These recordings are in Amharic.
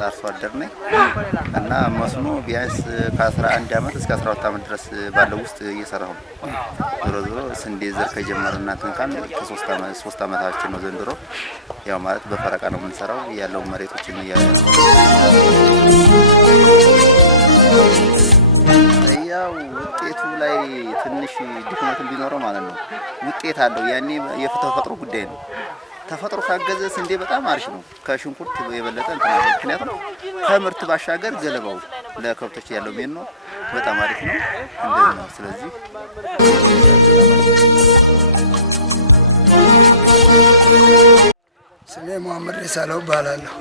አርሶ አደር ነኝ እና መስኖ ቢያንስ ከ11 አመት እስከ 12 አመት ድረስ ባለው ውስጥ እየሰራሁ ነው። ዞሮ ስንዴ ዘር ከጀመርና እንኳን ከ3 አመታችን ነው ዘንድሮ። ያው ማለት በፈረቃ ነው የምንሰራው ያለው መሬቶችን ያው ውጤቱ ላይ ትንሽ ድክመት ቢኖረው ማለት ነው ውጤት አለው። ያኔ የተፈጥሮ ጉዳይ ነው። ተፈጥሮ ካገዘ ስንዴ በጣም አሪፍ ነው። ከሽንኩርት የበለጠ እንትን ነው። ምክንያቱም ከምርት ባሻገር ገለባው ለከብቶች ያለው ሜኖ በጣም አሪፍ ነው እንደዚህ። ስለዚህ ስሜ መሐመድ ሪሳለው ባላለሁ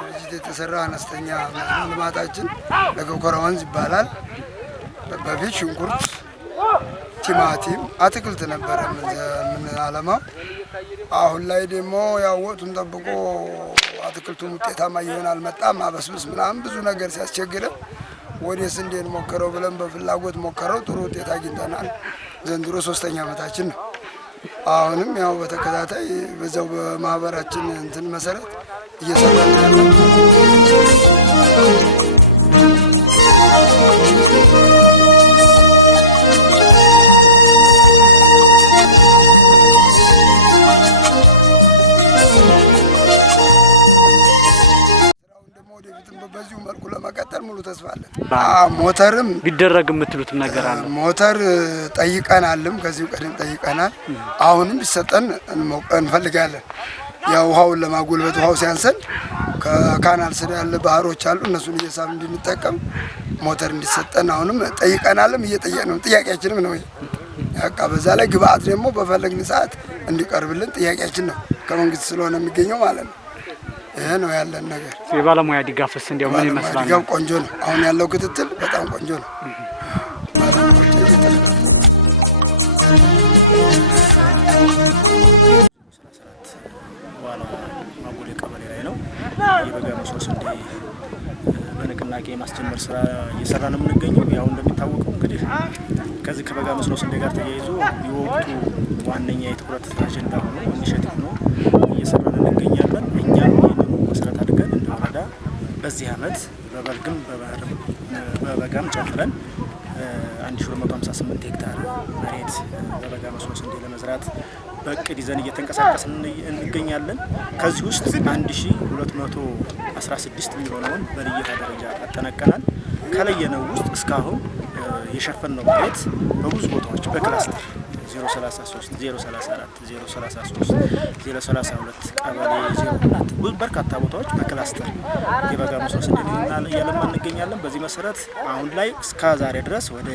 ድርጅት የተሰራ አነስተኛ መስኖ ልማታችን ለገኮራ ወንዝ ይባላል። በፊት ሽንኩርት፣ ቲማቲም፣ አትክልት ነበር ምን አለማው። አሁን ላይ ደግሞ ያው ወቅቱን ጠብቆ አትክልቱን ውጤታማ ይሆናል አልመጣም። ማበስበስ ምናምን ብዙ ነገር ሲያስቸግረ ወደ ስንዴን ሞከረው ብለን በፍላጎት ሞከረው። ጥሩ ውጤት አግኝተናል። ዘንድሮ 3ኛ አመታችን ነው። አሁንም ያው በተከታታይ በዛው በማህበራችን እንትን መሰረት እየሰራን ያለን በዚሁ መልኩ ለመቀጠል ሙሉ ተስፋ አለን። ሞተርም ቢደረግ የምትሉት ነገር አለ? ሞተር ጠይቀናልም፣ ከዚሁ ቀደም ጠይቀናል። አሁንም ቢሰጠን እንፈልጋለን። ያው ውሃውን ለማጎልበት ውሃው ሲያንሰን ከካናል ስር ያለ ባህሮች አሉ፣ እነሱን እየሳብ እንድንጠቀም ሞተር እንዲሰጠን አሁንም ጠይቀናልም፣ እየጠየቅነው ጥያቄያችንም ነው። በቃ በዛ ላይ ግብአት ደግሞ በፈለግን ሰዓት እንዲቀርብልን ጥያቄያችን ነው። ከመንግስት ስለሆነ የሚገኘው ማለት ነው። ይሄ ነው ያለን ነገር። የባለሙያ ድጋፍስ እንደው ምን ይመስላል? ድጋፍ ቆንጆ ነው። አሁን ያለው ክትትል በጣም ቆንጆ ነው። ማጎሌ ቀበሌ ላይ ነው የበጋ መስኖ ስንዴ በንቅናቄ ማስጀመር ስራ እየሰራ ነው የምንገኘው። ያው እንደሚታወቀው እንግዲህ ከዚህ ከበጋ መስኖ ስንዴ ጋር ተያይዞ የወቅቱ ዋነኛ የትኩረት አጀንዳ ሆኖ ኢኒሼቲቭ ነው እየሰራን እንገኛለን። እኛም ይህንን መሰረት አድርገን እንደ ወረዳ በዚህ አመት በበልግም በበጋም ጨምረን 1258 ሄክታር መሬት በበጋ መስኖ ስንዴ ለመዝራት በእቅድ ይዘን እየተንቀሳቀስን እንገኛለን። ከዚህ ውስጥ 1216 የሚሆነውን በልየታ ደረጃ አጠናቀናል። ከለየነው ውስጥ እስካሁን የሸፈነው መሬት በብዙ ቦታዎች በክላስተር 033 034 033 032 ቀበሌ 02 በርካታ ቦታዎች በክላስተር የበጋ መስኖ ስንዴ እያለማ እንገኛለን። በዚህ መሰረት አሁን ላይ እስከ ዛሬ ድረስ ወደ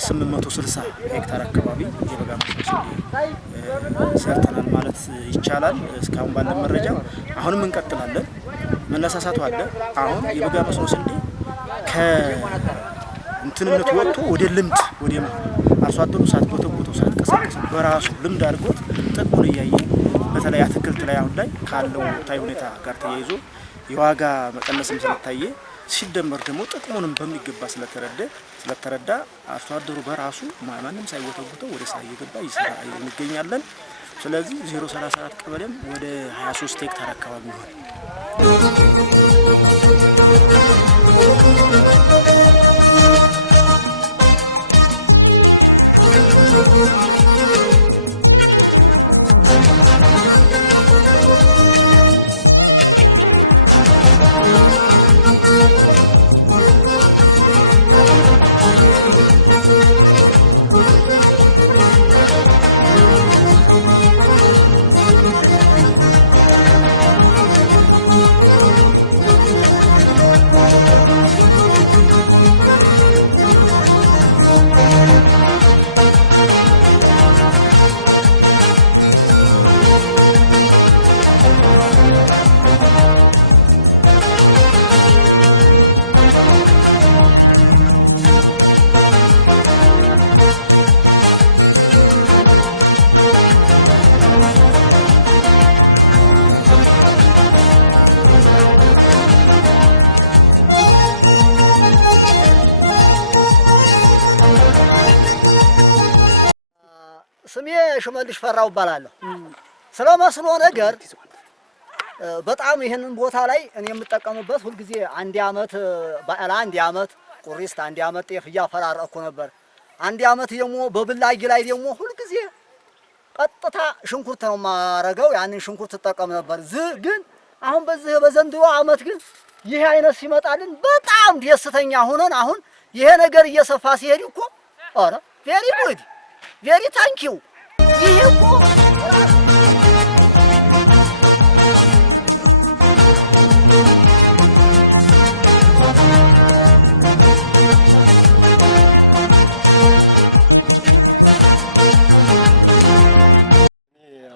860 ሄክታር አካባቢ የበጋ መስኖ ስንዴ ሰርተናል ማለት ይቻላል። እስካሁን ባለ መረጃ አሁንም እንቀጥላለን። መነሳሳቱ አለ። አሁን የበጋ መስኖ ስንዴ ከእንትንነት ወጥቶ ወደ ልምድ ወደ አርሶ አደሩ ሳትጎተጉተው ሳትቀሰቅስ በራሱ ልምድ አድርጎት ጥቅሙን እያየ በተለይ አትክልት ላይ አሁን ላይ ካለው ወቅታዊ ሁኔታ ጋር ተያይዞ የዋጋ መቀነስም ስለታየ ሲደመር ደግሞ ጥቅሙንም በሚገባ ስለተረዳ አርሶ አደሩ በራሱ ማንንም ሳይጎተጉተው ወደ ስራ እየገባ ይሰራ እንገኛለን። ስለዚህ 034 ቀበሌም ወደ 23 ሄክታር አካባቢ ይሆናል። ስሜ ሽመልሽ ፈራው እባላለሁ። ስለ መስኖ ነገር በጣም ይሄንን ቦታ ላይ እኔ የምጠቀምበት ሁሉ ጊዜ አንድ አመት ባዕላ አንድ አመት ቁሪስት አንድ አመት ጤፍ እያፈራረኩ ነበር። አንድ አመት ደግሞ በብላጊ ላይ ደግሞ ሁሉ ጊዜ ቀጥታ ሽንኩርት ነው ማረገው። ያንን ሽንኩርት ተጠቀም ነበር። ግን አሁን በዚህ በዘንድሮ አመት ግን ይሄ አይነት ሲመጣልን በጣም ደስተኛ ሆነን አሁን ይሄ ነገር እየሰፋ ሲሄድ እኮ አረ ቬሪ ጉድ ቬሪ ታንኪው ይሄ እኮ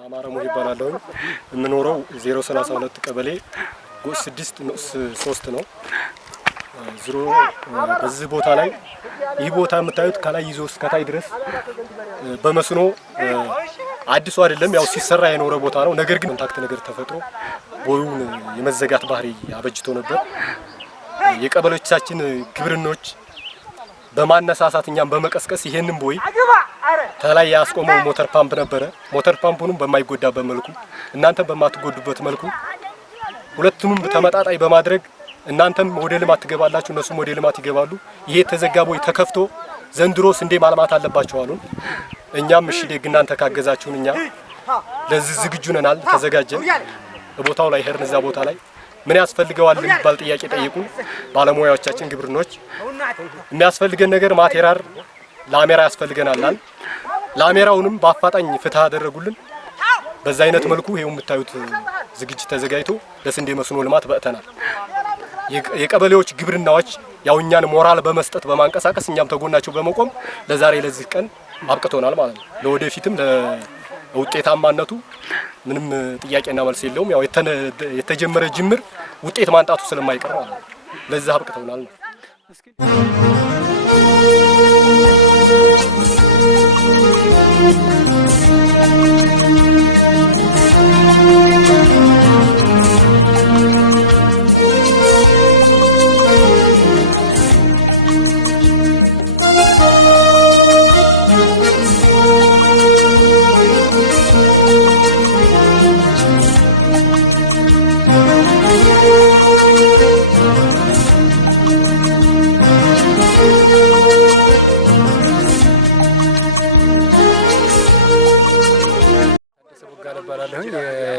አማረሙ ይባላል። የምኖረው 032 ቀበሌ ጎስ 6 ንዑስ 3 ነው። ዝሮ በዚህ ቦታ ላይ ይህ ቦታ የምታዩት ከላይ ይዞ እስከታይ ድረስ በመስኖ አዲሱ አይደለም፣ ያው ሲሰራ የኖረ ቦታ ነው። ነገር ግን ኮንታክት ነገር ተፈጥሮ ቦዩን የመዘጋት ባህሪ አበጅቶ ነበር። የቀበሌዎቻችን ግብርኖች በማነሳሳት እኛም በመቀስቀስ ይሄንን ቦይ ተላይ ያስቆመው ሞተር ፓምፕ ነበረ። ሞተር ፓምፑንም በማይጎዳበት መልኩ እናንተም በማትጎዱበት መልኩ ሁለቱንም ተመጣጣኝ በማድረግ እናንተም ወደ ልማት ትገባላችሁ፣ እነሱም ወደ ልማት ይገባሉ። ይሄ ተዘጋ ቦይ ተከፍቶ ዘንድሮ ስንዴ ማልማት አለባችሁ አሉን። እኛም እሺ ደግ እናንተ ካገዛችሁን እኛ ለዚህ ዝግጁ ነናል፣ ተዘጋጀን። ቦታው ላይ ሄርን። እዛ ቦታ ላይ ምን ያስፈልገዋል የሚባል ጥያቄ ጠይቁን ባለሙያዎቻችን ግብርኖች። የሚያስፈልገን ነገር ማቴሪያል ላሜራ ያስፈልገናል። ላሜራውንም በአፋጣኝ ፍትህ አደረጉልን። በዛ አይነት መልኩ ይሄው የምታዩት ዝግጅት ተዘጋጅቶ ለስንዴ መስኖ ልማት በእተናል። የቀበሌዎች ግብርናዎች ያው እኛን ሞራል በመስጠት በማንቀሳቀስ እኛም ተጎናቸው በመቆም ለዛሬ ለዚህ ቀን አብቅቶናል ማለት ነው። ለወደፊትም ለውጤታማነቱ ምንም ጥያቄና መልስ የለውም። ያው የተጀመረ ጅምር ውጤት ማንጣቱ ስለማይቀር ማለት ነው ለዛ አብቅቶናል ነው።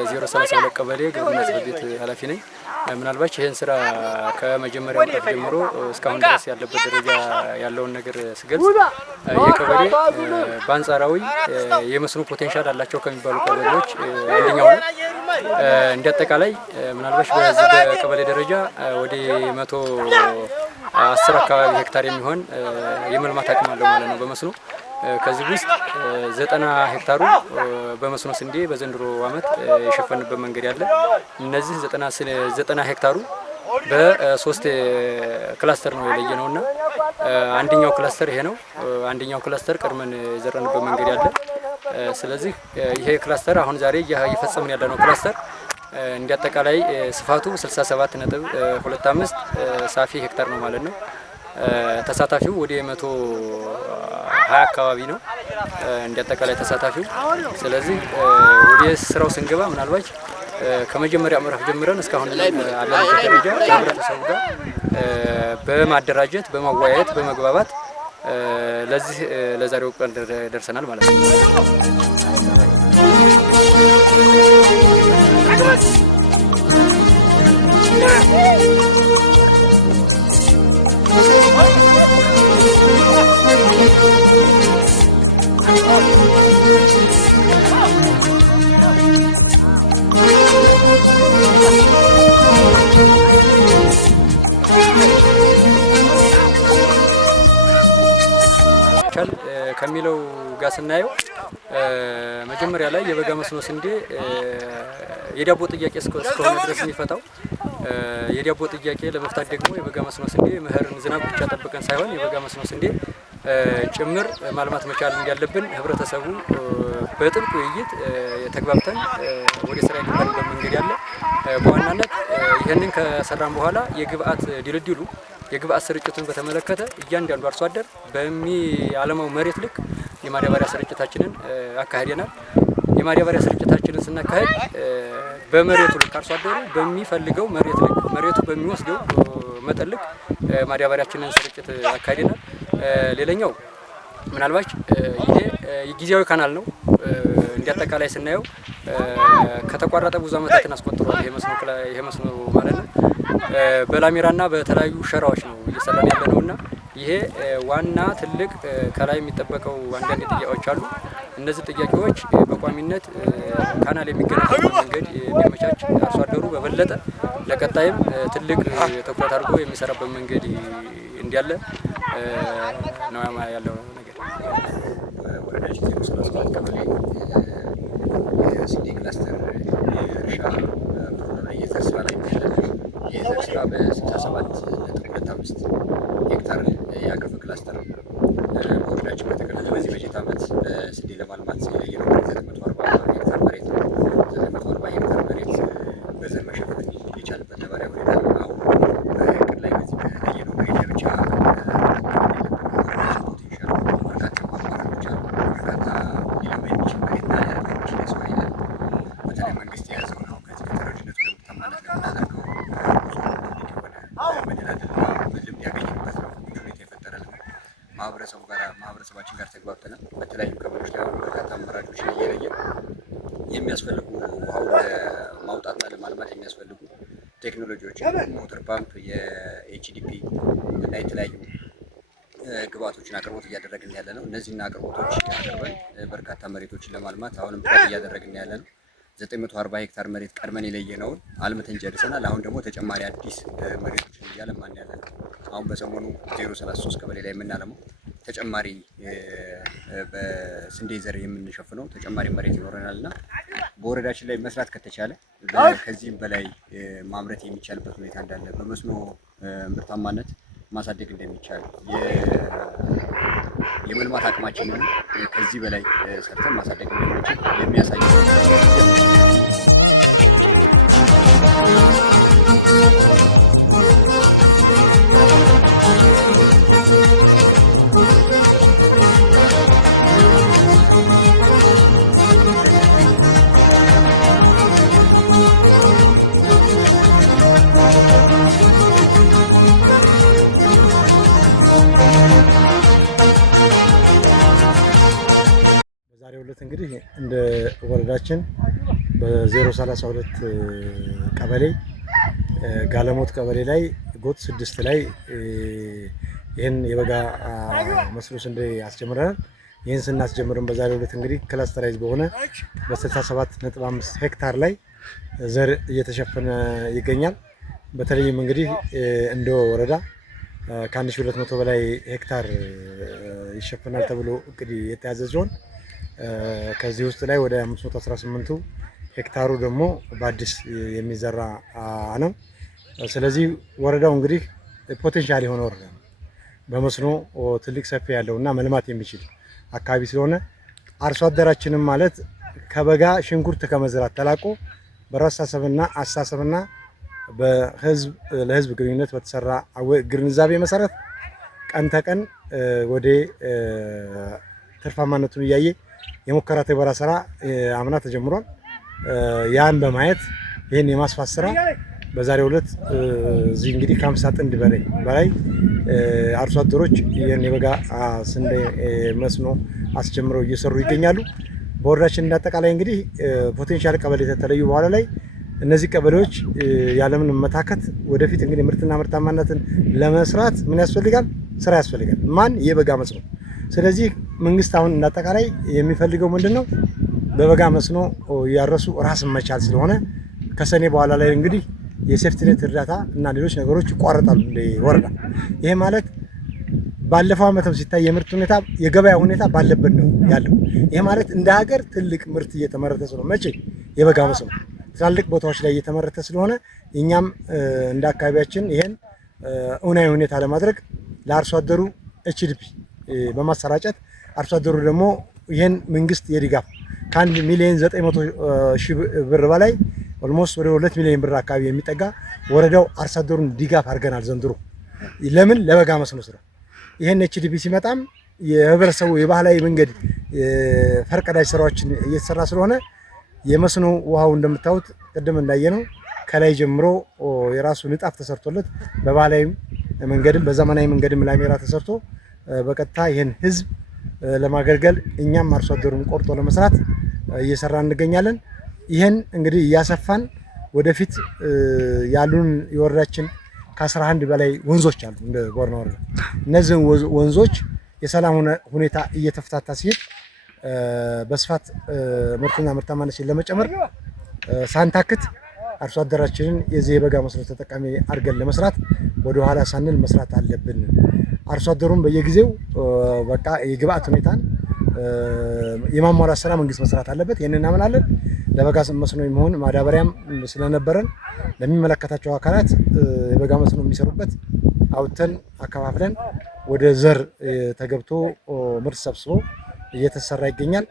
የ032 ቀበሌ ግብርና ጽሕፈት ቤት ኃላፊ ነኝ። ምናልባት ይሄን ስራ ከመጀመሪያው ምዕራፍ ጀምሮ እስካሁን ድረስ ያለበት ደረጃ ያለውን ነገር ስገልጽ የቀበሌ በአንጻራዊ የመስኖ ፖቴንሻል አላቸው ከሚባሉ ቀበሌዎች አንደኛው ነው። እንደ አጠቃላይ ምናልባት በዚህ በቀበሌ ደረጃ ወደ 110 አካባቢ ሄክታር የሚሆን የመልማት አቅም አለው ማለት ነው በመስኖ። ከዚህ ውስጥ 90 ሄክታሩ በመስኖ ስንዴ በዘንድሮ ዓመት የሸፈንበት መንገድ ያለ። እነዚህ 90 ሄክታሩ በ3 ክላስተር ነው የለየነውና አንደኛው ክላስተር ይሄ ነው። አንደኛው ክላስተር ቀድመን የዘራንበት መንገድ ያለ። ስለዚህ ይሄ ክላስተር አሁን ዛሬ እየፈጸምን ያለነው ክላስተር እንደ አጠቃላይ ስፋቱ 67.25 ሳፊ ሄክታር ነው ማለት ነው። ተሳታፊው ወደ 120 አካባቢ ነው እንደ አጠቃላይ ተሳታፊው። ስለዚህ ወደ ስራው ስንገባ ምናልባት ከመጀመሪያ ምዕራፍ ጀምረን እስካሁን አለንበት ደረጃ ከህብረተሰቡ ጋር በማደራጀት በማወያየት በመግባባት ለዚህ ለዛሬው ቀን ደርሰናል ማለት ነው። ከሚለው ጋር ስናየው መጀመሪያ ላይ የበጋ መስኖ ስንዴ የዳቦ ጥያቄ እስከሆነ ድረስ የሚፈታው የዳቦ ጥያቄ ለመፍታት ደግሞ የበጋ መስኖ ስንዴ መኸርን ዝናብ ብቻ ጠብቀን ሳይሆን የበጋ መስኖ ስንዴ ጭምር ማልማት መቻል እንዳለብን ህብረተሰቡ በጥብቅ ውይይት ተግባብተን ወደ ስራ የገባንበት መንገድ ያለ። በዋናነት ይህንን ከሰራን በኋላ የግብአት ድልድሉ የግብአት ስርጭቱን በተመለከተ እያንዳንዱ አርሶ አደር በሚያለማው መሬት ልክ የማዳበሪያ ስርጭታችንን አካሂደናል። የማዳበሪያ ስርጭታችንን ስናካሄድ በመሬቱ ልክ አርሶ አደሩ በሚፈልገው መሬቱ በሚወስደው መጠን ልክ ማዳበሪያችንን ስርጭት አካሂደናል። ሌላኛው ምናልባት ይሄ ጊዜያዊ ካናል ነው። እንዲያጠቃላይ ስናየው ከተቋረጠ ብዙ ዓመታትን አስቆጥሯል። ይሄ መስኖ ማለት ነው። በላሜራና በተለያዩ ሸራዎች ነው እየሰራን ያለነውና ይሄ ዋና ትልቅ ከላይ የሚጠበቀው አንዳንድ ጥያቄዎች አሉ። እነዚህ ጥያቄዎች በቋሚነት ካናል የሚገነባበት መንገድ እንዲመቻች አርሶ አደሩ በበለጠ ለቀጣይም ትልቅ ትኩረት አድርጎ የሚሰራበት መንገድ እንዲያለ ነው ያለው ነገር። ወረዳችን 037 ቀበሌ የስንዴ ክላስተር የእርሻ ፕሮግራም የዘር ስራ ላይ ያለ የዘር ስራ በ67.25 ሄክታር ያቀፈ ክላስተር ነው። በወረዳችን በተቀመጠ በዚህ በጀት ዓመት በስንዴ ለማልማት የለየነው 940 ሄክታር መሬት ነው። 940 ሄክታር መሬት በዘር መሸፈን የቻለበት ነባራዊ ሁኔታ ነው። አሁን በእቅድ ላይ በዚህ በለየነው መሬት ላይ ብቻ በርካታ አማራጮች አሉ። በርካታ ሊለማ የሚችል መሬት ና ሊያለማ የሚችል የሰው ኃይል አለ። በተለይ መንግስት የያዘው ነው ከዚህ ከተረጅነት ወደ ምርታማነት ለምናደርገው መደላደልና ልምድ ያገኘንበት ነው። ሁኔታ የፈጠረልን ማህበረሰባችን ጋር ተግባብተናል። በተለያዩ ቀበሌዎች ላይ አሁን በርካታ አማራጮችን እየለየን የሚያስፈልጉ ውሃውን ለማውጣትና ለማልማት የሚያስፈልጉ ቴክኖሎጂዎችን ሞተር ፓምፕ፣ የኤችዲፒ እና የተለያዩ ግብዓቶችን አቅርቦት እያደረግን ያለ ነው። እነዚህና አቅርቦቶች አቅርበን በርካታ መሬቶችን ለማልማት አሁንም ጥረት እያደረግን ያለ ነው። 940 ሄክታር መሬት ቀድመን የለየነውን አልምተን ጨርሰናል። አሁን ደግሞ ተጨማሪ አዲስ መሬቶችን እያለማን ያለ ነው። አሁን በሰሞኑ 033 ቀበሌ ላይ የምናለመው ተጨማሪ በስንዴ ዘር የምንሸፍነው ተጨማሪ መሬት ይኖረናል እና በወረዳችን ላይ መስራት ከተቻለ ከዚህም በላይ ማምረት የሚቻልበት ሁኔታ እንዳለ በመስኖ ምርታማነት ማሳደግ እንደሚቻል የመልማት አቅማችንን ከዚህ በላይ ሰርተን ማሳደግ እንደሚቻል የሚያሳይ እንግዲህ እንደ ወረዳችን በ032 ቀበሌ ጋለሞት ቀበሌ ላይ ጎጥ 6 ላይ ይህን የበጋ መስኖ ስንዴ አስጀምረናል። ይህን ስናስጀምርም በዛሬው ዕለት እንግዲህ ክላስተራይዝ በሆነ በ67.5 ሄክታር ላይ ዘር እየተሸፈነ ይገኛል። በተለይም እንግዲህ እንደ ወረዳ ከ1200 በላይ ሄክታር ይሸፈናል ተብሎ እቅድ የተያዘ ሲሆን ከዚህ ውስጥ ላይ ወደ 518 ሄክታሩ ደግሞ በአዲስ የሚዘራ ነው። ስለዚህ ወረዳው እንግዲህ ፖቴንሻል የሆነ ወረዳ ነው። በመስኖ ትልቅ ሰፊ ያለውና መልማት የሚችል አካባቢ ስለሆነ አርሶ አደራችንም ማለት ከበጋ ሽንኩርት ከመዝራት ተላቆ በራስ አስተሳሰብና ለህዝብ ግንኙነት በተሰራ ግንዛቤ መሰረት ቀን ተቀን ወደ ትርፋማነቱን እያየ የሙከራ ተግባራ ስራ አምና ተጀምሯል። ያን በማየት ይህን የማስፋት ስራ በዛሬው ዕለት እዚህ እንግዲህ ከ50 ጥንድ በላይ አርሶ አደሮች ይህን የበጋ ስንዴ መስኖ አስጀምረው እየሰሩ ይገኛሉ። በወረዳችን እንዳጠቃላይ እንግዲህ ፖቴንሻል ቀበሌ ተተለዩ በኋላ ላይ እነዚህ ቀበሌዎች ያለምንም መታከት ወደፊት እንግዲህ ምርትና ምርታማነትን ለመስራት ምን ያስፈልጋል? ስራ ያስፈልጋል። ማን? የበጋ መስኖ። ስለዚህ መንግስት አሁን እንዳጠቃላይ የሚፈልገው ምንድነው? በበጋ መስኖ ያረሱ ራስን መቻል ስለሆነ ከሰኔ በኋላ ላይ እንግዲህ የሴፍቲኔት እርዳታ እና ሌሎች ነገሮች ይቋረጣሉ እንደ ወረዳ። ይሄ ማለት ባለፈው ዓመትም ሲታይ የምርት ሁኔታ የገበያ ሁኔታ ባለበት ነው ያለው። ይሄ ማለት እንደ ሀገር ትልቅ ምርት እየተመረተ ስለሆነ መቼ የበጋ መስኖ ትላልቅ ቦታዎች ላይ እየተመረተ ስለሆነ እኛም እንደ አካባቢያችን ይሄን እውናዊ ሁኔታ ለማድረግ ለአርሶ አደሩ ኤችዲፒ በማሰራጨት አርሶ አደሩ ደግሞ ይሄን መንግስት የድጋፍ ከ1 ሚሊዮን 900,000 ብር በላይ ኦልሞስት ወደ 2 ሚሊዮን ብር አካባቢ የሚጠጋ ወረዳው አርሶ አደሩን ድጋፍ አድርገናል ዘንድሮ። ለምን? ለበጋ መስኖ ስራ። ይሄን ኤችዲፒ ሲመጣም የህብረተሰቡ የባህላዊ መንገድ ፈርቀዳጅ ስራዎችን እየተሰራ ስለሆነ የመስኖ ውሃው እንደምታዩት ቅድም እንዳየነው ከላይ ጀምሮ የራሱ ንጣፍ ተሰርቶለት በባህላዊ መንገድም በዘመናዊ መንገድም ላሜራ ተሰርቶ በቀጥታ ይህን ህዝብ ለማገልገል እኛም አርሶ አደሩን ቆርጦ ለመስራት እየሰራ እንገኛለን። ይህን እንግዲህ እያሰፋን ወደፊት ያሉን የወረዳችን ከ11 በላይ ወንዞች አሉ እንደ ቦረና ወረዳ። እነዚህ ወንዞች የሰላም ሁኔታ እየተፈታታ ሲሄድ በስፋት ምርትና ምርታማነትን ለመጨመር ሳንታክት አርሶ አደራችንን የዚህ የበጋ መስኖ ተጠቃሚ አድርገን ለመስራት ወደ ኋላ ሳንል መስራት አለብን። አርሶ አደሩን በየጊዜው በቃ የግብአት ሁኔታን የማሟላት ስራ መንግስት መስራት አለበት። ይሄንን እናምናለን። ለበጋ መስኖ የሚሆን ማዳበሪያም ስለነበረን ለሚመለከታቸው አካላት የበጋ መስኖ የሚሰሩበት አውጥተን አከፋፍለን ወደ ዘር ተገብቶ ምርት ሰብስቦ እየተሰራ ይገኛል።